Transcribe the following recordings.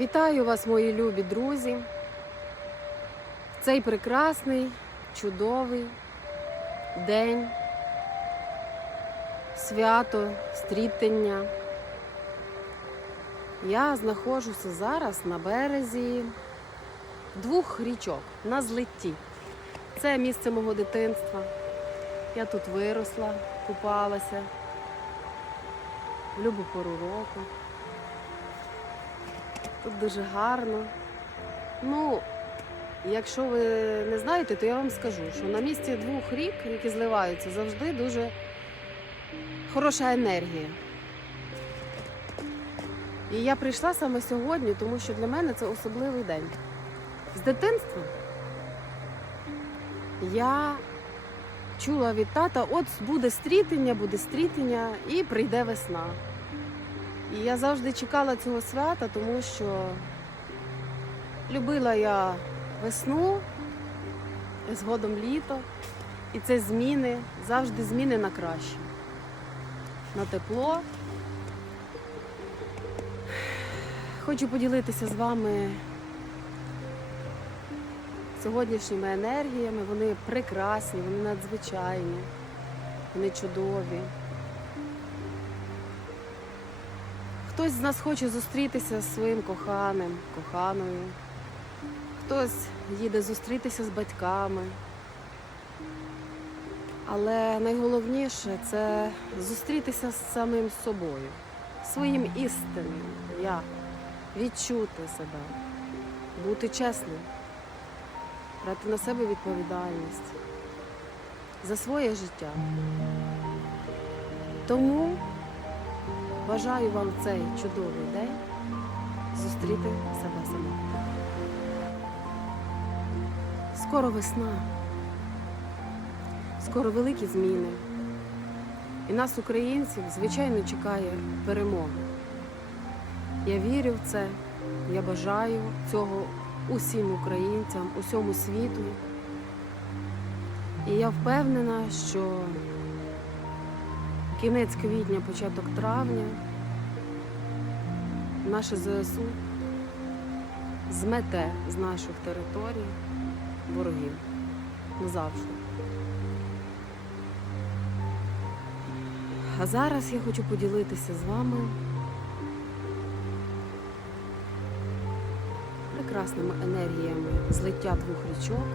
Вітаю вас, мої любі друзі. В Цей прекрасний, чудовий день, свято, стрітення. Я знаходжуся зараз на березі двох річок на злитті. Це місце мого дитинства. Я тут виросла, купалася в любу пору року. Тут дуже гарно. Ну, якщо ви не знаєте, то я вам скажу, що на місці двох рік, які зливаються, завжди дуже хороша енергія. І я прийшла саме сьогодні, тому що для мене це особливий день. З дитинства я чула від тата, от буде стрітення, буде стрітення і прийде весна. І я завжди чекала цього свята, тому що любила я весну, згодом літо. І це зміни, завжди зміни на краще. На тепло. Хочу поділитися з вами сьогоднішніми енергіями. Вони прекрасні, вони надзвичайні, вони чудові. Хтось з нас хоче зустрітися зі своїм коханим, коханою, хтось їде зустрітися з батьками. Але найголовніше це зустрітися з самим собою, своїм істинним я, відчути себе, бути чесним, брати на себе відповідальність за своє життя. Тому Бажаю вам цей чудовий день зустріти себе самого. Скоро весна, скоро великі зміни. І нас, українців, звичайно, чекає перемога. Я вірю в це, я бажаю цього усім українцям, усьому світу. І я впевнена, що Кінець квітня, початок травня. Наше ЗСУ змете з наших територій ворогів. Назавжди. А зараз я хочу поділитися з вами прекрасними енергіями злиття двох річок,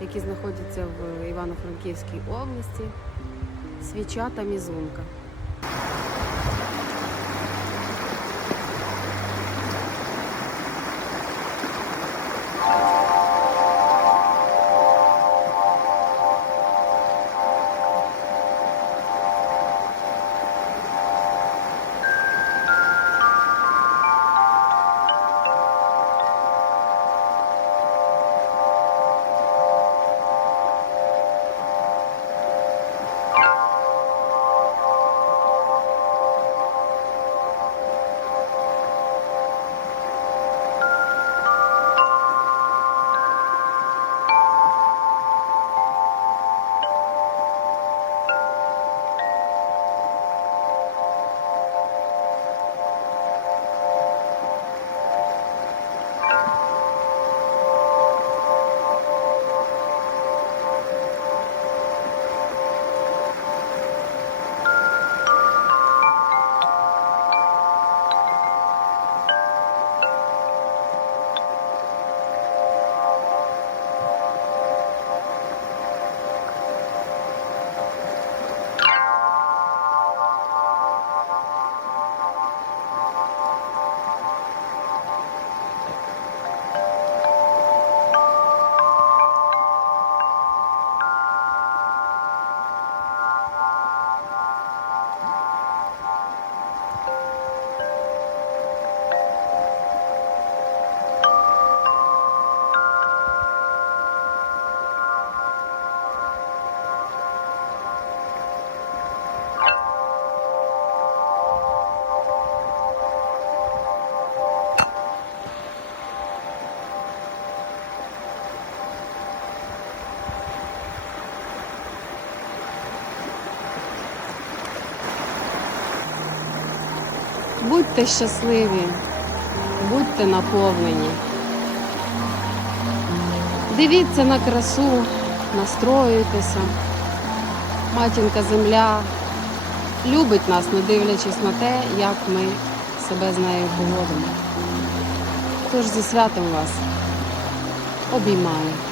які знаходяться в Івано-Франківській області свіча та мізунка. Будьте щасливі, Будьте наповнені. Дивіться на красу, настроюйтеся. Матінка земля любить нас, не дивлячись на те, як ми себе з нею поводимо. Тож зі святом вас обіймаю.